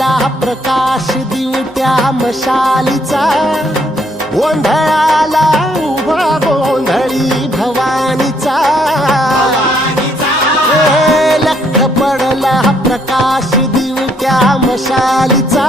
आला प्रकाश दिवट्या मशालीचा. गोंधळाला उभा गोंधळी भवानीचा. लख पडला प्रकाश दिवट्या मशालीचा.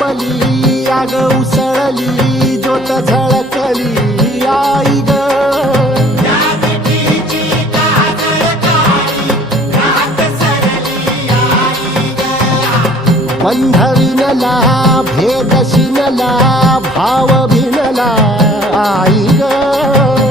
तळपली आग उसळली ज्योत झळकली आई ग. बंध विनला भेद शिनला भाव भिनला आई ग.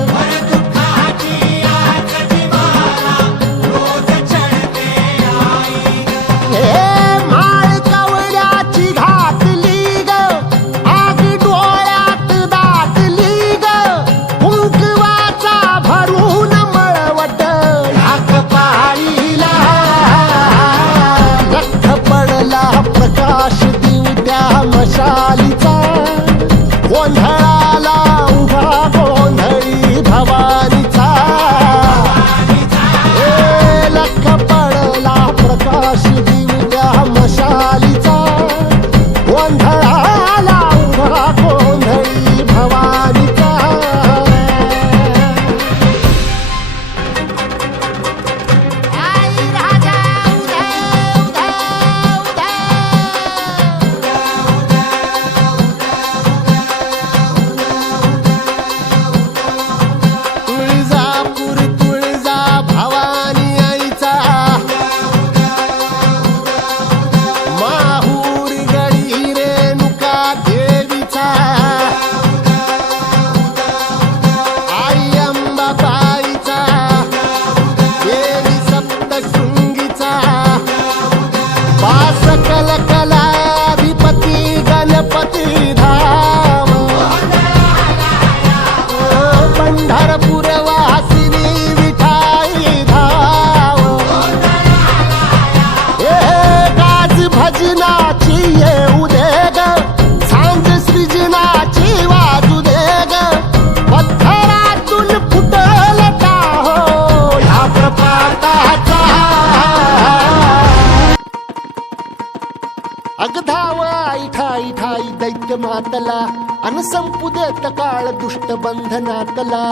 ठाई मातला अन संपू काळ दुष्ट बंधनातला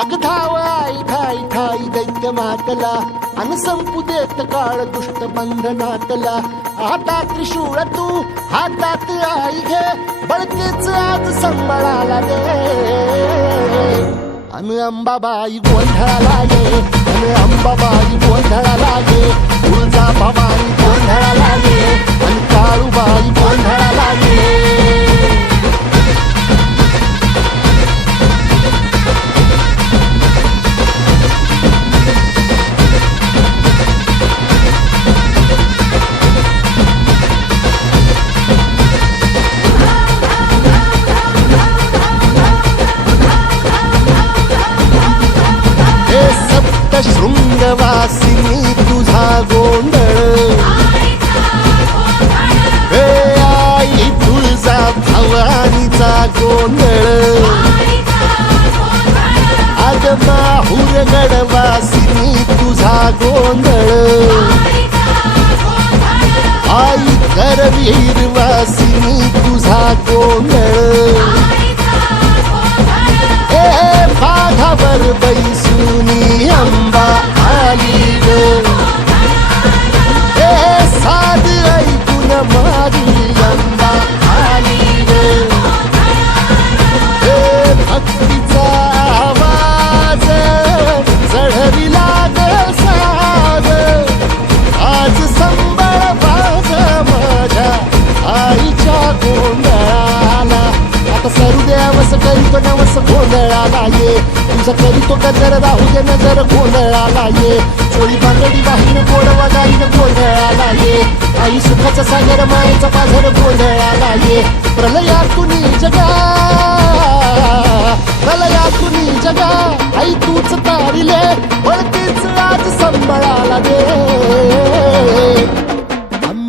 अगधाव आई ठाई दैत्य मातला अन संपू काळ दुष्ट बंधनातला आता त्रिशूळ तू हातात आई घे बळकेच आज संबळाला दे अन अंबाबाई गोंधळाला ये गोंधळ. अग माहूर गडवासिनी तुझा गोंधळ. आई करवीर वासिनी तुझा गोंधळ. गोंधळाला आता सरू द्यावस करीतो नवस गोंधळाला ये. तुझा करीतो गजर राहू दे नजर गोंधळाला ये. चोळी बांगडी बाहीन गोडवा गाईन गोंधळाला ये. आई सुखाचा सागर मायेचा पाझर गोंधळाला ये. प्रलयातून जगा. प्रलयातून जगा. आई तूच तारिले पण तीच आज संबळाला दे.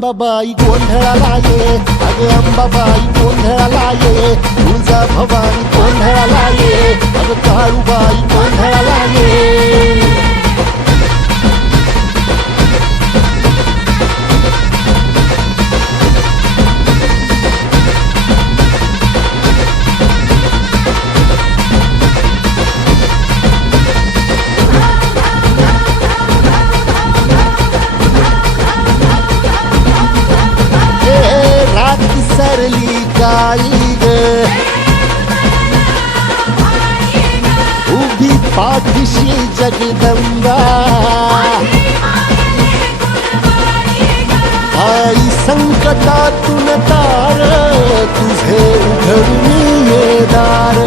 अंबाबाई गोंधळाला ये अगं अंबाबाई गोंधळाला ये तुळजा भवानी पाठीशी जगदंबा. आई संकटातून तार तुझे उघडून ये दार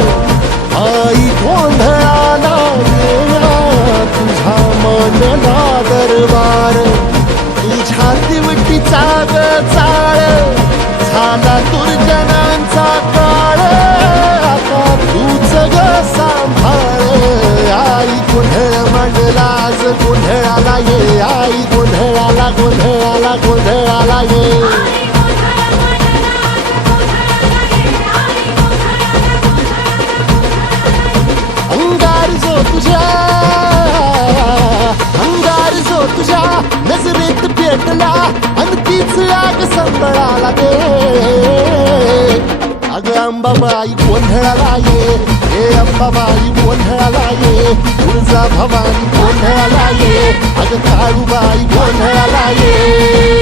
गोंधळ मांडला आज गोंधळाला ये आई गोंधळाला गोंधळाला गोंधळाला ये. अंगार जो तुझ्या अंगार जो तुझ्या नजरेत पेटला आणि तीच आग संबळाला दे. अंबाबाई गोंधळाला ये हे अंबाबाई गोंधळाला ये तुळजा भवानी गोंधळाला ये अग काळूबाई गोंधळाला ये